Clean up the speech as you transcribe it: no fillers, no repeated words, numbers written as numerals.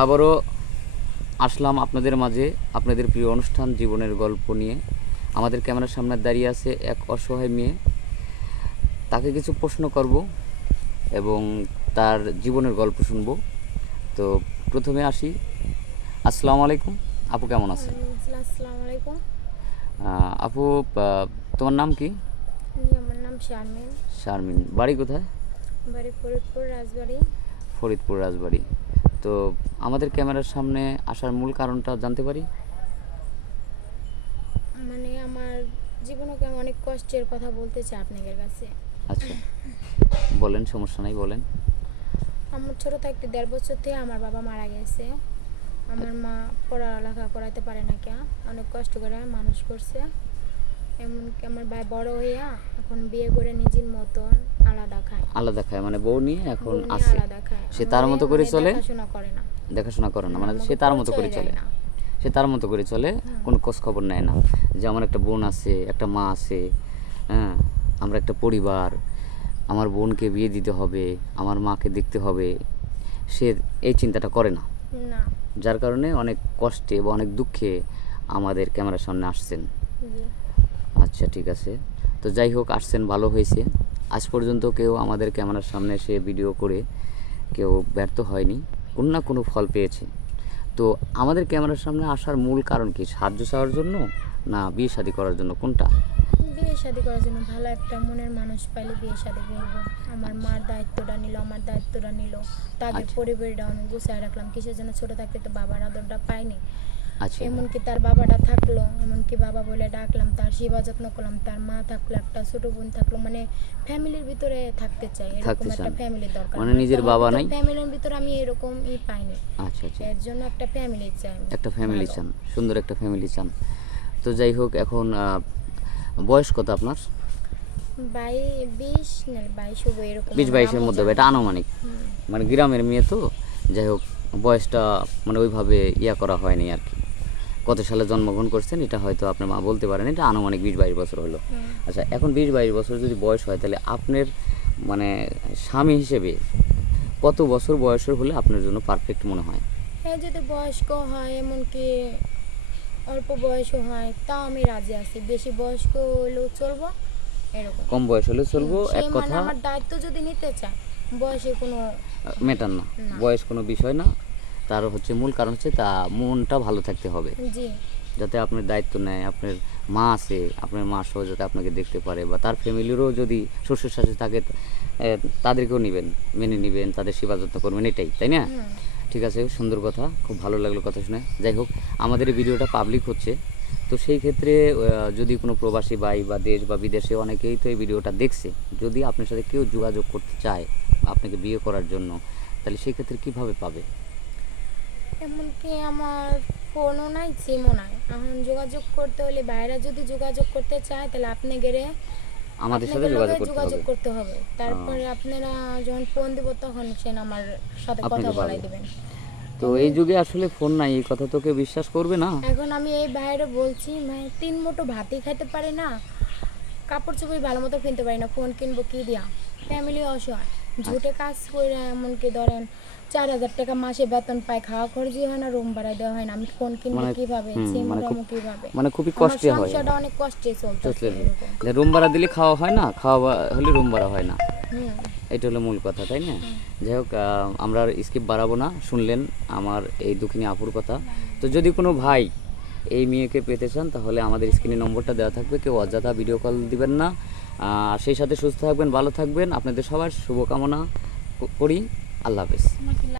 আবারও আসলাম আপনাদের মাঝে আপনাদের প্রিয় অনুষ্ঠান জীবনের গল্প নিয়ে। আমাদের ক্যামেরার সামনে দাঁড়িয়ে আছে এক অসহায় মেয়ে। তাকে কিছু প্রশ্ন করব এবং তার জীবনের গল্প শুনব। তো প্রথমে আসি, আসসালামু আলাইকুম আপু, কেমন আছেন? আসসালামু আলাইকুম। আপু, তোমার নাম কি? আমার নাম শারমিন। শারমিন, বাড়ি কোথায়? বাড়ি ফরিদপুর রাজবাড়ি। ফরিদপুর রাজবাড়ি। তো আমাদের ক্যামেরার সামনে আসার মূল কারণটা জানতে পারি? মানে আমার জীবনকে আমি অনেক কষ্টের কথা বলতে চাই আপনাদের কাছে। আচ্ছা, বলেন, সমস্যা নাই, বলেন। আমার ছোটো থাকতে 1.5 বছর থেকে আমার বাবা মারা গেছে। আমার মা পড়ালেখা করাতে পারে না, কে অনেক কষ্ট করে মানুষ করছে। এমনকি আমার ভাই বড় হইয়া এখন বিয়ে করে নিজের মতন আলাদা খায়। আলাদা খায় মানে বউ নিয়ে এখন বউ নিয়ে আছে, আলাদা খায়। সে তার মতো করে চলে, দেখাশোনা করে না। দেখাশোনা করে না, মানে আমাকে সে তার মতো করে পরিচয় চলে, দেয় না। সে তার মতো করে চলে, কোনো খোঁজ খবর নেয় না যে আমার একটা বোন আছে, একটা মা আছে, হ্যাঁ, আমরা একটা পরিবার, আমার বোনকে বিয়ে দিতে হবে, আমার মাকে দেখতে হবে, সে এই চিন্তাটা করে না। না। যার কারণে অনেক কষ্টে বা অনেক দুঃখে আমাদের ক্যামেরার সামনে আসছেন। জি। আচ্ছা, ঠিক আছে। তো যাই হোক, আসছেন, ভালো হয়েছে। আজ পর্যন্ত কেউ আমাদের ক্যামেরার সামনে এসে ভিডিও করে কেউ ব্যর্থ হয়নি, কোনো না কোনো ফল পেয়েছে। তো আমাদের ক্যামেরার সামনে আসার মূল কারণ কি? সাহায্য চাওয়ার জন্য না বিয়ে শাদী করার জন্য, কোনটা? বিয়ে শাদী করার জন্য ভালো একটা মনের মানুষ পাইলে বিয়ে শাদী করবো। আমার মার দায়িত্বটা নিল, আমার দায়িত্বটা নিল, তাদের আচ্ছা। পরিবারটা আমি গুছায় রাখলাম। কিসের জন্য? ছোট থাকতে তো বাবার আদরটা পাইনি। আচ্ছা, এমনকি তার বাবাটা থাকলো, এমনকি বাবা বলে ডাকলাম, তার সেবা যত্ন করলাম, তার মা থাকলো, একটা ছোট বোন থাকলো, মানে ফ্যামিলির ভিতরে থাকতে চাই, এরকম থাকতে একটা চান, ফ্যামিলির দরকার। মানে নিজের বাবা নাই? ফ্যামিলির ভিতরে আমি এরকম পাইনি। আচ্ছা আচ্ছা, এর জন্য একটা ফ্যামিলি চাই আমি, একটা ফ্যামিলি ভালো। চান, সুন্দর একটা ফ্যামিলি চান। তো যাই হোক, এখন বয়স কত আপনার? 20 না 22 হবে এরকম। 20-22-এর মধ্যে হবে, এটা আনুমানিক, মানে গ্রামের মেয়ে তো। যাই হোক, বয়সটা মানে ওইভাবে ইয়া করা হয়নি আর কি। কত সালে জন্মগ্রহণ করছেন এটা হয়তো আপনার মা বলতে পারেন, এটা আনুমানিক 20-22 বছর হলো। আচ্ছা, এখন 20-22 বছর যদি বয়স হয়, তাহলে আপনার মানে স্বামী হিসেবে কত বছর বয়সের হলে আপনার জন্য পারফেক্ট মনে হয়? হ্যাঁ, যদি বয়স্ক হয়, এমনকি অল্প বয়সও হয়, তাও আমি রাজি আছি। বেশি বয়স্ক হলেও চলবো, এরকম। কম বয়স হলে চলবো, সে এক মানে কথা। আমার দায়িত্ব যদি নিতে চায়, বয়সে কোনো ম্যাটার না, না। বয়স কোনো বিষয় না। তার হচ্ছে মূল কারণ হচ্ছে তা মনটা ভালো থাকতে হবে, জি। যাতে আপনার দায়িত্ব নেয়। আপনার মা আছে, আপনার মা সহ যাতে আপনাকে দেখতে পারে, বা তার ফ্যামিলিরও যদি শ্বশুর শাশুড়ি থাকে, তাদেরকেও নেবেন, মেনে নেবেন, তাদের সেবা যত্ন করবেন, এটাই, তাই না? ঠিক আছে, সুন্দর কথা, খুব ভালো লাগলো কথা শুনে। যাই হোক, আমাদের এই ভিডিওটা পাবলিক হচ্ছে, তো সেই ক্ষেত্রে যদি কোনো প্রবাসী ভাই বা দেশ বা বিদেশে অনেকেই তো এই ভিডিওটা দেখছে, যদি আপনার সাথে কেউ যোগাযোগ করতে চায় আপনাকে বিয়ে করার জন্য, তাহলে সেই ক্ষেত্রে কীভাবে পাবে? এমনকি আমার ফোনও নাই, সিমও নাই। এখন যোগাযোগ করতে হলে, বাইরে যদি যোগাযোগ করতে চায়, তাহলে আপনি গেলে আমাদের সাথে যোগাযোগ করতে হবে। হবে। তারপরে আপনারা যখন ফোন দিব, তখন সে আমার সাথে কথা আপনাকে বলাই পাবে। দিবেন। তো এই যুগে আসলে ফোন নাই, এই কথা তো কেউ বিশ্বাস করবে না। এখন আমি এই বাইরে বলছি, ভাই 3 মুঠো ভাতই খাইতে পারি না, কাপড় চোপড় ভালো মতো কিনতে পারি না, ফোন কিনবো কি দিয়া? ফ্যামিলি অসহায়, ঝুটে কাজ করে, এমনকি ধরেন 4,000 টাকা মাসে বেতন পাই, খাওয়া খরচই হয় না, রুম ভাড়া দেওয়া হয় না, আমি ফোন কিনবো কিভাবে? সিম উঠাবো কিভাবে? মানে খুবই আমার কষ্টে হয়, সংসারটা অনেক কষ্টে চলতেছে এরকম। যে রুম ভাড়া দিলে খাওয়া হয় না, খাওয়া হলে রুম ভাড়া হয় না, হুম। এটা হলো মূল কথা, তাই না? যাই হোক, আমরা আর স্কিপ বাড়াবো না, শুনলেন আমার এই দুঃখিনী আপুর কথা। তো যদি কোনো ভাই এই মেয়েকে পেতে চান, তাহলে আমাদের স্ক্রিনে নম্বরটা দেওয়া থাকবে, কেউ অযথা ভিডিও কল দিবেন না। সেই সাথে সুস্থ থাকবেন, ভালো থাকবেন, আপনাদের সবার শুভকামনা করি। আল্লাহ হাফেজ।